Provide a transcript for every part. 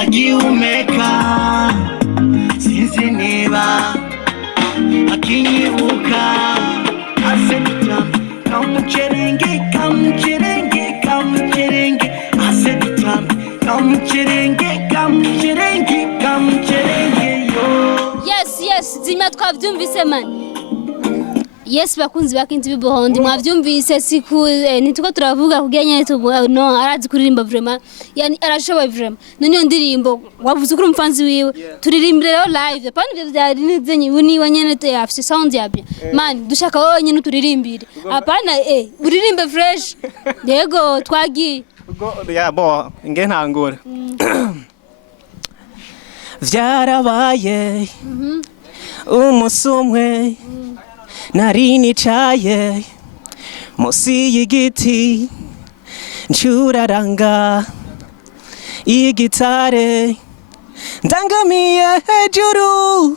agihumeka sinzi niba akinyibuka aseduta kamucherenge aseduta kamucherenge yo. Yes zimya twavyumvise man. Yes bakunzi bakinzi bibohondi mwavyumvise siku nituko turavuga kugenya no arazi kuririmba vraiment yani arashoboye vraiment none ndirimbo wavuze kuri umfanzi wiwe turirimbire rero live pani byo byari nizenye uni wanyene te afise sound yabya man dushaka wowe nyene turirimbire apana uririmbe fresh yego twagi ya bo nge ntangura vyarabaye umusumwe nari nicaye musi y'igiti ncuraranga igitare ndangamiye hejuru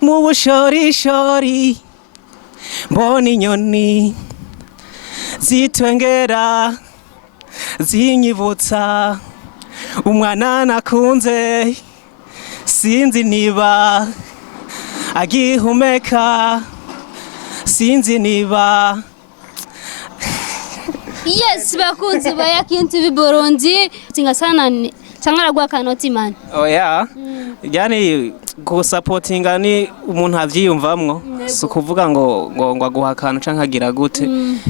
mu bushorishori mbona inyoni zitwengera zinyibutsa umwana nakunze sinzi niba agihumeka sinzi niba. Yes bakunzi ba Yakini Burundi tinga sana changara gwa kanoti man. Oh yeah. Yani go supportinga ni umuntu avyiyumvamwo sukuvuga ngo aguhakana canka agira gute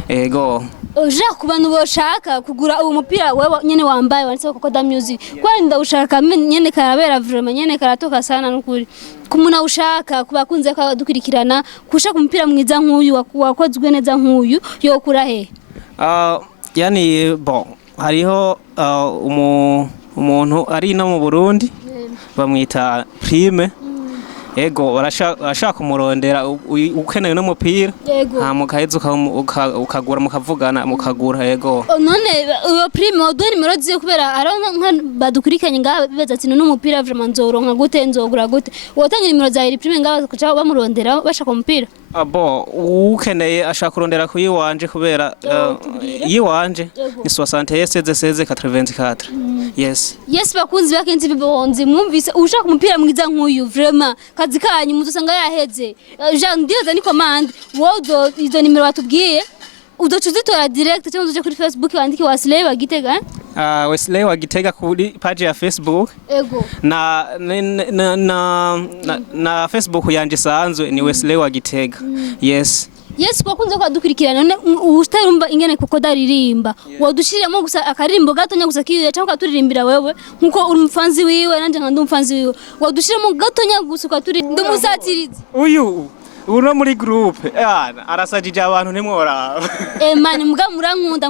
ego uja kubantu boshaka kugura uwo mupira wewe nyene wambaye wanditse ko da music kwani ndawushaka nyene karabera vraiment nyene karatoka sana nukuri kumuna ushaka kubakunze ka dukurikirana kushaka umupira mwiza nk'uyu wakozwe neza nk'uyu yokura he yani bon hariho umuntu ari no mu Burundi bamwita Prime ego barashaka kumurondera ukeneye no mupira ha mukaheza ukagura mukavugana mukagura ego none uyo Prime odoni meroziye kubera aronka badukurikanye ngabe beza ati no mupira vraiment nzoronka gute nzogura gute wotanga nimero za Prime ngabe kuca bamurondera bashaka umupira abo ukeneye ashaka kurondera kuyiwanje kubera yiwanje ni 76 yes bakunzi bakenzi bibohonzi mwumvise ushaka umupira mwiza nk'uyu vraiment kazi kanyu muzosanga yaheze Jean Dioza ni command wodo izo nimero batubwiye udocuzitora direct cyangwa uje kuri Facebook wandike Waslay wa Gitega Waslay wa Gitega kuri page ya Facebook ego na Facebook yanje sanzwe ni Waslay wa Gitega yes bakunze kwadukurikirana none utarumva ingene koko daririmba wodushiramo gusa akaririmbo gatonya gusa kiyo cyangwa turirimbira wewe nkuko uri umfanzi wiwe nanje nkandi umfanzi wiwe wodushiramo gatonya gusa ukaturi ndumusatirize uyu uno muri groupe arasajije abantu ntimwora man mbwa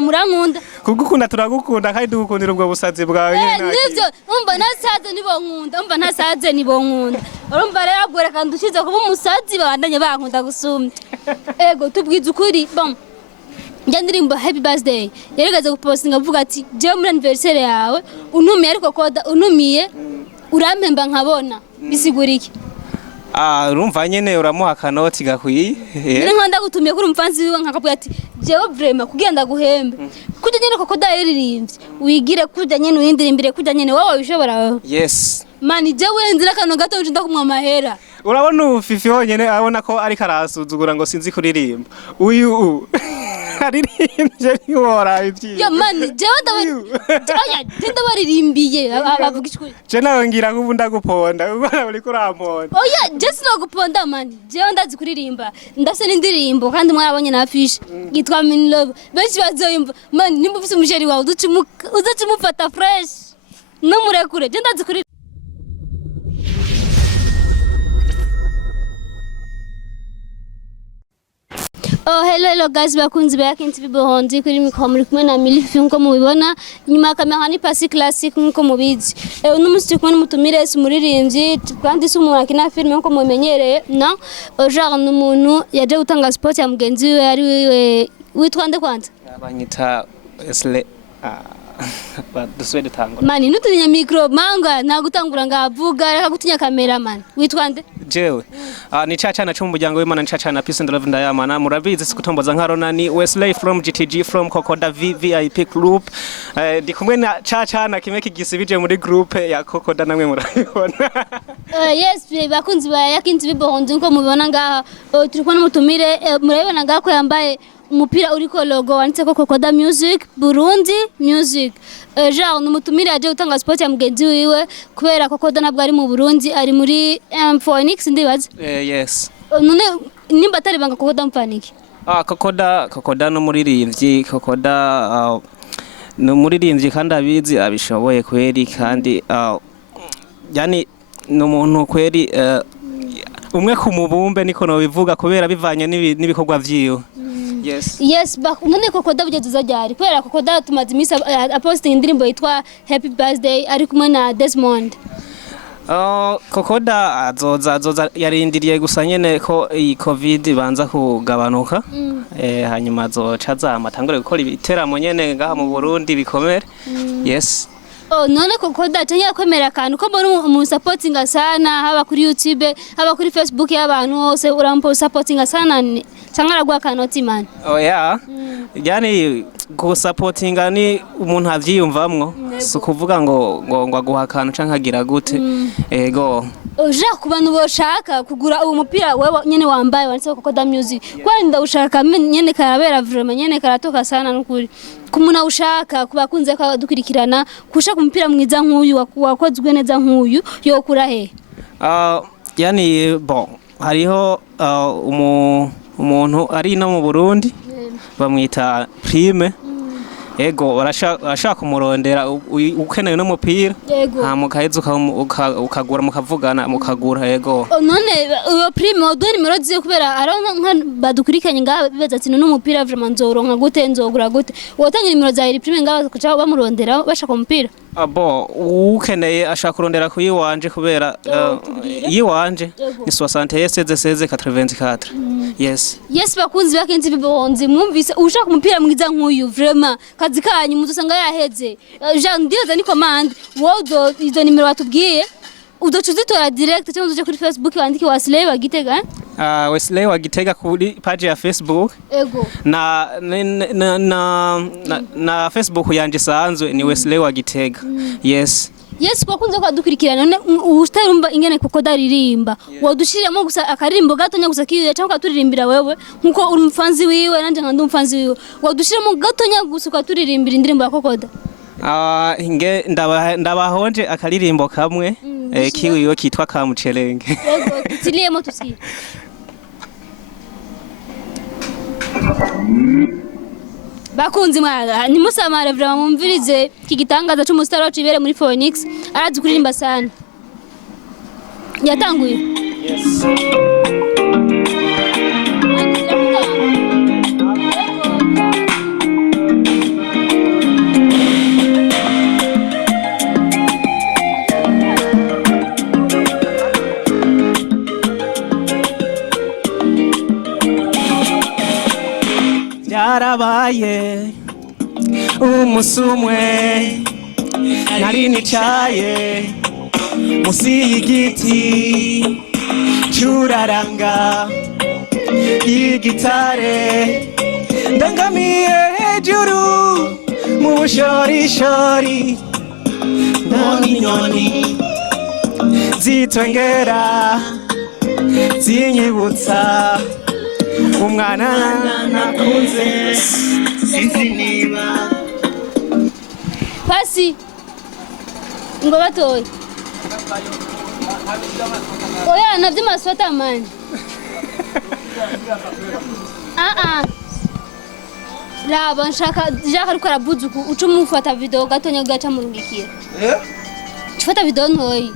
murankunda kugukunda turagukunda kandi dugukundira ubwo busazi bwawe nyine nivyo umva ntasaze nibonkunda urumva rero agore kandi ushize kuba umusazi bandanye bankunda gusumye ego tubwiza ukuri bom njya ndirimbo happy birthday yeregaze gupostinga avuga ati je muri anniversaire yawe unumiye ariko koda unumiye urampemba nkabona bisigura iki urumva nyene uramuha kanoti gakwiye nkanda gutumye kuri umfanzi wiwe nkakabwira ati jewe vraiment kugira ndaguhembe kujya nyene koko dayiririmbye wigire kujya nyene uyindirimbire kujya nyene wowe bishobora yes mani jewe nzira kano gato nje ndakumwa mahera urabona Fifi honyene abona ko ari karasuzugura ngo sinzi kuririmba uyu aririmbye niwora ivyi yo mani jewe ndaba baririmbiye abavuga ikuri je nawe ngira ngo ndaguponda ubona uri kuramponda oya just no guponda mani jewe ndazi kuririmba ndase n'indirimbo kandi mwarabonye na afishe gitwa Min Love benshi bazoyimva mani nimba ufise umujeri wawe uzacimufata fresh no murekure je ndazi kuri hello guys bakunzi ba Yakini Burundi kuri mikoro muri kumwe na Fifi nko mubibona nyuma kamera ni Pasi Classic nko mubizi uno musi kumwe n'umutumire umuririmbyi kandi se umuntu akina filme nko mumenyereye na genre n'umuntu yaje gutanga sport ya mugenzi we ari witwa nde kwanza abanyita Waslay dusubire dutangura mani nutinya micro manga nagutangura ngavuga reka gutinya kamera man witwa nde jewe ni cacana cyo mu muryango w'Imana ni cacana peace and love ndayamana murabizi sikutomboza nka Ronani Waslay from GTG from Kokoda VIP group ndi kumwe na cacana kimwe kigisibije muri group ya Kokoda namwe murabibona yes bakunzi ba Yakini Burundi nko mubibona ngaha turi kubona mutumire murabibona ngaha ko yambaye umupira uriko logo wanditseko Kokoda Music Burundi Music genre numutumire aje utanga sport ya mugenzi wiwe kubera Kokoda nabwo ari mu Burundi ari muri Phoenix ndibaza yes none nimba atari banga Kokoda mfaniki Kokoda no muririmbyi Kokoda no muririmbyi kandi abizi abishoboye kweri kandi yani n'umuntu kweri umwe kumubumbe niko no bivuga kubera bivanye n'ibikorwa vyiwe yes none Kokoda bugeze zajyari kubera Kokoda tumaze imisi aposting indirimbo yitwa Happy Birthday ari kumwe na Desmond Kokoda azoza yarindiriye gusa nyene ko iyi covid banza kugabanuka hanyuma azoca amatangure gukora ibiteramo nyene ngaha mu Burundi bikomere yes none Kokoda cyangwa kwemera kantu ko mbona umu supportinga sana haba kuri YouTube haba kuri Facebook y'abantu hose urampo supportinga sana cyangwa aragwa kanoti man yani go supportinga ni umuntu avyiyumvamwo so kuvuga ngo aguha kantu canka agira gute ego uja kubantu boshaka kugura uwo mupira wewe nyene wambaye wanditse Kokoda Music kwani ndawushaka nyene karabera vraiment nyene karatoka sana n'ukuri kumuna ushaka kubakunze kwa dukurikirana kushaka umupira mwiza nk'uyu wakozwe neza nk'uyu yo kurahe yani bon hariho umuntu ari no mu Burundi bamwita Prime ego barashaka kumurondera ukeneye no mupira mukaheza ukagura mukavugana mukagura ego none uyo Prime odwe nimero ziyo kubera aronka badukurikanye ngaha beza ati n'umupira vraiment nzoronka gute nzogura gute wotanga nimero za iri Prime ngaha kuca bamurondera bashaka umupira abo ukeneye ashaka kurondera ku yiwanje kubera yiwanje ni 76 yes bakunzi bakenzi bibonzi mwumvise ushaka umupira mwiza nk'uyu vraiment kazi kanyu muzosanga yaheze Jean Dioza ni command wodo izo nimero batubwiye udocuzitora direct cyangwa uzoje kuri Facebook wandike Waslay wa Gitega Waslay wa Gitega kuri page ya Facebook ego na Facebook yanje sanzwe ni Waslay wa Gitega yes kwakunze kwadukurikirana none utarumva ingene Kokoda ririmba wodushiramo gusa akarimbo gatonya gusa kiyo cyangwa turirimbira wewe nkuko uri umfanzi wiwe nanje nkandi umfanzi wiwe wodushiramo gatonya gusa kwaturirimbira indirimbo ya Kokoda inge ndabahonje akaririmbo kamwe kiwiyo kitwa Kamucerenge yego tiliyemo tusiye bakunzi mwara ni musamara vraiment mumvirize kigitangaza cy'umustar wacu ibere muri Phoenix arazi kuririmba sana yatanguye yes yarabaye umusumwe nari nicaye musi y'igiti cyuraranga y'igitare ndangamiye hejuru mu bushorishori nyoni zitwengera zinyibutsa umwana nakunze sinzi niba pasi ngo batoye oya navyo maswata mani raba nshaka jaka ariko arabuzuku uca umufata video gatonya gaca murungikira ufata video ntoyi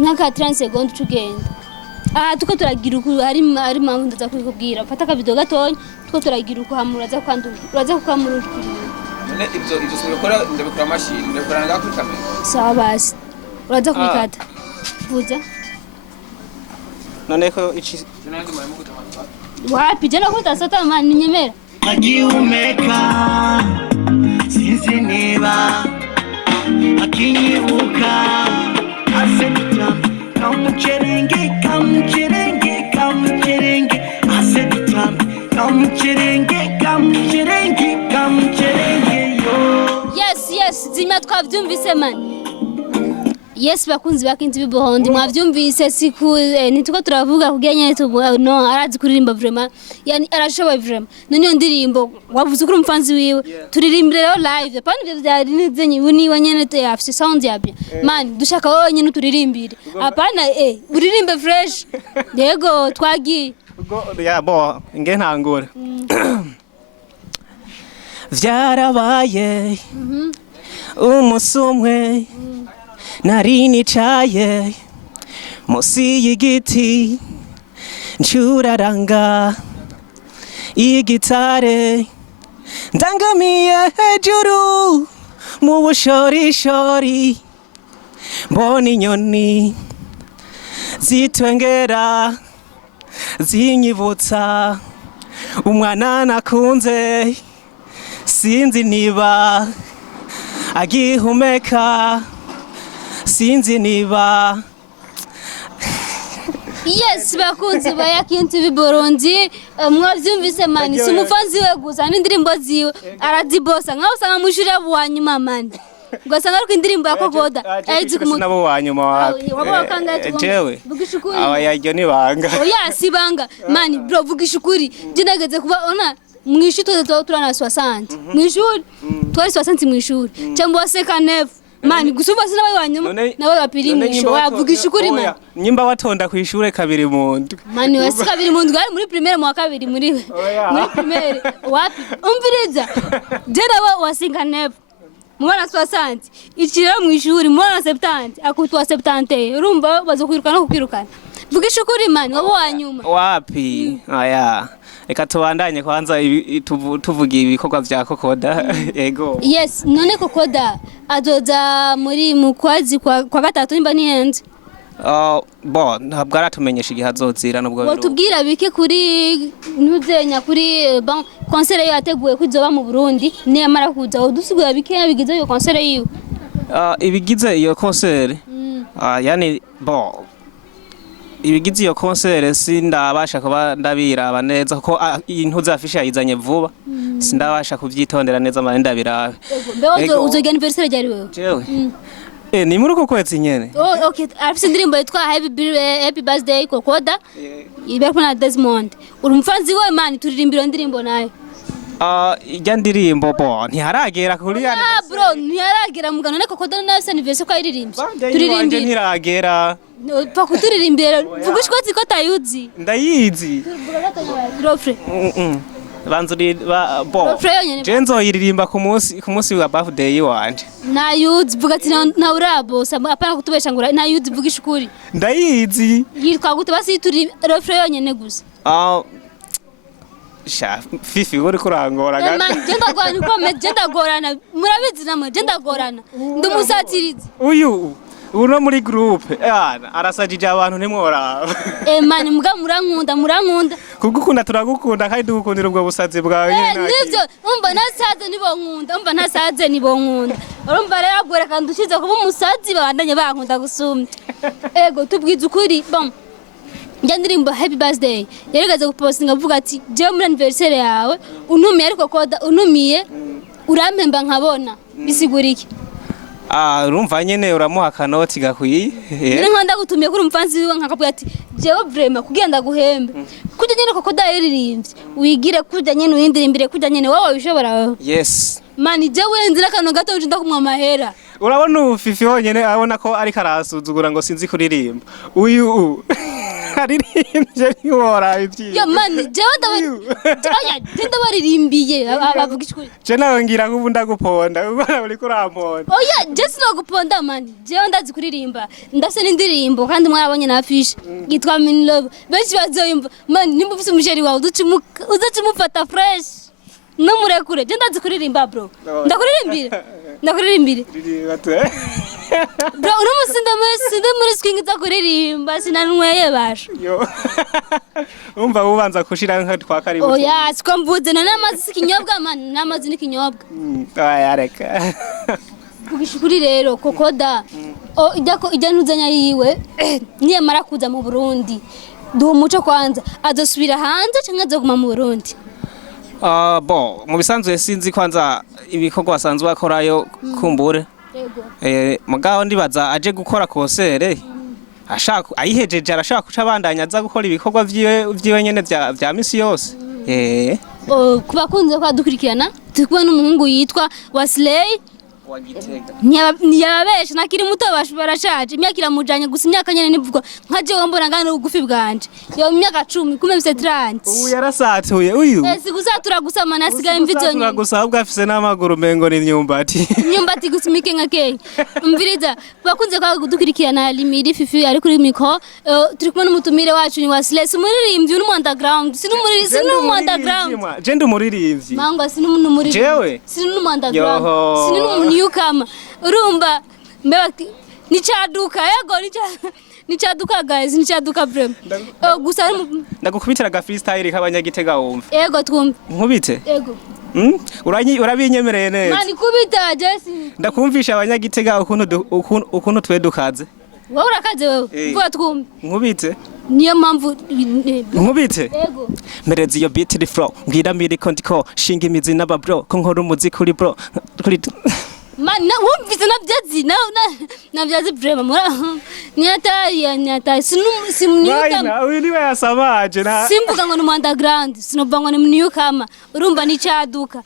nk'aka 30 seconds tugenda tuko turagira uku ari mpamvu ndaza kubikubwira fata ka video gatonya tuko turagira uku hamuraza kwandura uraza kukamurukira none ibyo sinokora ndabikora machine ndabikora ngako kamera sawa basi uraza kubikata vuza none ko ichi nange mara mukutamata wapi jana ko tasata mani nyemera nagiumeka sinzi niba akinyibuka ase dutambe kamucherenge kamucherenge kamucherenge ase dutambe kamucherenge kamucherenge kamucherenge yo. Yes zimya twavyumvise man. Yes bakunzi bakinti Burundi mwavyumvise siku nituko turavuga kugenya no arazi kuririmba vraiment yani arashoboye vraiment none ndirimbo wavuze kuri umfanzi wiwe turirimbire rero live pani byo byari nizenye buni wanyene te afise sound yabye man dushaka wowe nyene turirimbire apana uririmbe fresh yego twagi ya bo nge ntangura vyarabaye umusumwe nari nicaye musi y'igiti ncuraranga igitare ndangamiye hejuru mu bushorishori mbona inyoni zitwengera zinyibutsa umwana nakunze sinzi niba agihumeka sinzi niba. Yes bakunzi ba Yakini Burundi mwavyumvise mani si umufanzi we gusa n'indirimbo ziwe arazibosa nkaho usanga mushuri abwanyuma mani ugasanga ariko indirimbo ya Kokoda ayizi ku nabo wanyuma wapi jewe aba yaryo ni banga oya si banga mani bro vugisha ukuri je nageze kuba ona mwishuri turana 60 mwishuri twari 60 mwishuri cyangwa se kanef mani gusumba sina bayi wanyuma nawe bapiri mwisho wavugisha ukuri mani nyimba watonda ku ishure kabiri mundu mani wasi kabiri mundu gari muri primaire mu kabiri muri primaire wapi umviriza jera wasinga nep mwana 60 ikira mu ishuri mwana 70 akutwa 70 urumva bazokwirukana kukwirukana vugisha ukuri mani wabo wanyuma wapi aya reka tubandanye kwanza tuvuga ibikorwa vya Kokoda ego. Yes none Kokoda azoza muri mu kwazi kwa gatatu nimba nihenze bo ntabwo aratumenyesha igihe azozira nubwo biro tubwira bike kuri ntuzenya kuri bon concert yateguye kuzoba mu Burundi ne yamara kuza udusigura bike bigize iyo concert yiwe ibigize iyo concert yani bo ibigize iyo concert sindabasha kuba ndabiraba neza kuko intuza afisha yizanye vuba sindabasha kuvyitondera neza mane ndabirabe ego uzogena anniversaire ryari wewe jewe ni muri uko kwezi nyene okay afise indirimbo yitwa happy birthday Kokoda ibe kuna Desmond urumfanzi we man turirimbira ndirimbo nayo ijya ndirimbo bo ntiharagera kuri yani bro ntiharagera mugano ne Kokoda na anniversaire ko ayiririmbye turirimbye ntiragera pa kuturirimbira vugushwa ziko tayuzi ndayizi rofre banzuri bo jenzo yiririmba ku munsi wa birthday wanje na yuzi vuga ati na urabo apana kutubesha ngura na yuzi vugisha ukuri ndayizi yitwa gute basi turi rofre yonyene gusa sha Fifi uri kurangora gato genda gwani ko genda gorana murabizi namwe genda gorana ndumusatirizi uyu uno muri groupe arasajije abantu ntimwora mani mbwa murankunda kugukunda turagukunda kandi dugukundira ubwo busazi bwawe nyine nivyo umva nasaze nibonkunda urumva rero agoreka ndushize kuba umusazi babandanye bankunda gusumye ego tubwiza ukuri bom njya ndirimbo happy birthday yeregaze gupostinga avuga ati je muri anniversaire yawe untumiye ariko Koda untumiye urampemba nkabona bisigura iki urumva nyene uramuha kanoti gakwiye nire nkanda gutumiye kuri umfanzi wiwe nkakabwira ati jewe vraiment kugenda guhembe kujya nyene Kokoda yaririmbye wigire kujya nyene uyindirimbire kujya nyene wowe bishobora wewe yes mani jewe nzira kano gato nje ndakumwa mahera urabona Fifi honyene abona ko ari karasuzugura ngo sinzi kuririmba uyu aririmbye niwora ivyi yo mani jewe ndaba baririmbiye abavuga ikuri je nawe ngira ngo ndaguponda ubona uri kuramponda oya just no guponda mani jewe ndazi kuririmba ndafise n'indirimbo kandi mwarabonye na afishe yitwa Min Love benshi bazoyumva mani nimba ufise umusheri wawe uzacimufata fresh no murekure je ndazi kuririmba bro ndakuririmbira ndakuririmbire batu bro uno musinde muri swing zakuririmba sinanweye basha yo umva ubanza kushira nka twakaribu oya siko mvuze n'amazi sikinyobwa man n'amazi n'ikinyobwa aya reka kugishukuri rero kokoda ijya nuzanya yiwe niye mara kuza mu Burundi duho muco kwanza azosubira hanze cyangwa azoguma mu Burundi bon mu bisanzwe sinzi kwanza ibikorwa asanzwe akorayo kumbure mugabo ndibaza aje gukora konsere ashaka ayihejeje arashaka kuca abandanya aza gukora ibikorwa vyiwe nyene vya misi yose kubakunze kwa dukurikirana tukubona n'umuhungu yitwa Waslay ntiyababesha nakiri muto barashaje imyaka iramujanye gusa imyaka nyene nivuga nka jewe mbona ngana ugufi bwanje yo imyaka 10 kume bise 30 ubu yarasatuye uyu esi gusatura gusa manasigaye mvizonye gusatura gusa ahubwo afise n'amaguru mengo n'imyumbati gusa imike kenge umviriza bakunze kwa gudukurikirana limiri Fifi ari kuri mikro turi kumwe n'umutumire wacu ni Waslay umuririmbyi uri mu underground sinu mu underground je ndi umuririmbyi mangwa sinu mu jewe sinu mu underground sinu Yukama urumba mbewa nicaduka yego nicaduka guys nicaduka brem gusa ndagukubitira ga freestyle kabanyagitega wumva yego twumva nkubite yego urabinyemereye neza mani kubita Jesse ndakumvisha abanyagitega ukuntu twedukaze wowe urakaze wewe vuga twumva nkubite niyo mpamvu nkubite yego merezi yo beat the flow ngira miri kontiko shinga imizi n'aba bro ko nkora umuziki kuri bro kuri man wumvise navyazi brema mura nyata simniuka uyu niwe yasamaje na simvuga ngo ni underground sinovuga ngo ni mniukama urumva ni caduka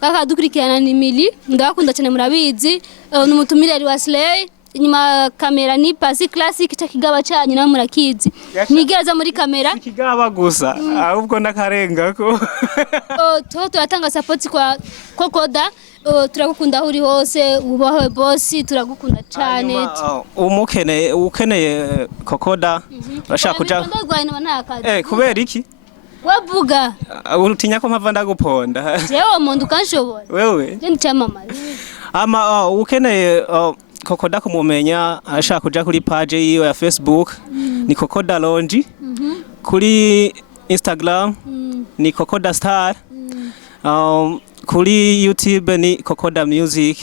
kaka dukurikirana ni mili ndakunda cyane murabizi n'umutumire ari Waslay inyuma kamera ni pasi classic cyakigaba cyanyu na murakizi nigeraza muri kamera kigaba gusa ahubwo nakarenga ko toto atanga support kwa kokoda turagukunda uri hose ubaho boss turagukunda cyane ukeneye kokoda urashaka kuja kubera iki wavuga urutinya ko mpava ndaguponda jewe muntu kanshobora wewe ndi cyamamara ama ukeneye kokoda kumumenya ashaka kuja kuri page yiwe ya Facebook ni kokoda lonji kuri Instagram ni kokoda star kuri YouTube ni kokoda music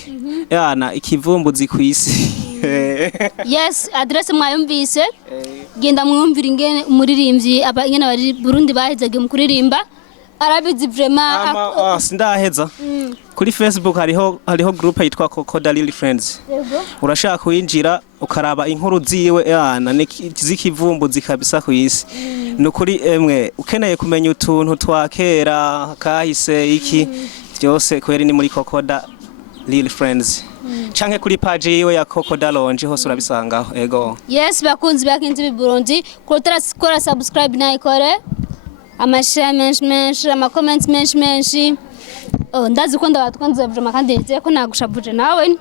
yana ikivumbuzi kwisi yes address mwayumvise genda mwumvira ingene umuririmbyi abanyene bari Burundi bahezage mu kuririmba arabizi vraiment sindaheza kuri Facebook hariho group yitwa Kokoda Really Friends urashaka kuyinjira ukaraba inkuru ziwe yana zikivumbuzi kabisa kwisi nukuri emwe ukeneye kumenya utuntu twakera kahise iki byose kweri ni muri Kokoda Really Friends canke kuri page yiwe ya Kokoda Lounge hose urabisangaho ego yes bakunzi bakinzi Burundi kora subscribe na ikore amashare menshi ama comments menshi ndazi ko ndabatwanze vraiment kandi nizeye ko nagushabuje nawe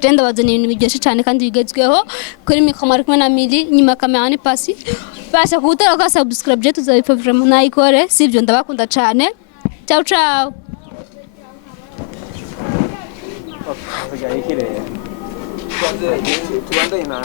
genda bazana ibintu biryoshe cyane kandi bigezweho kuri mikro ari kumwe na Mili nyuma kamera ni pasi basha kutara kwa subscribe je tuzabipfa vraiment na ikore sivyo ndabakunda cyane ciao ciao tubandaye na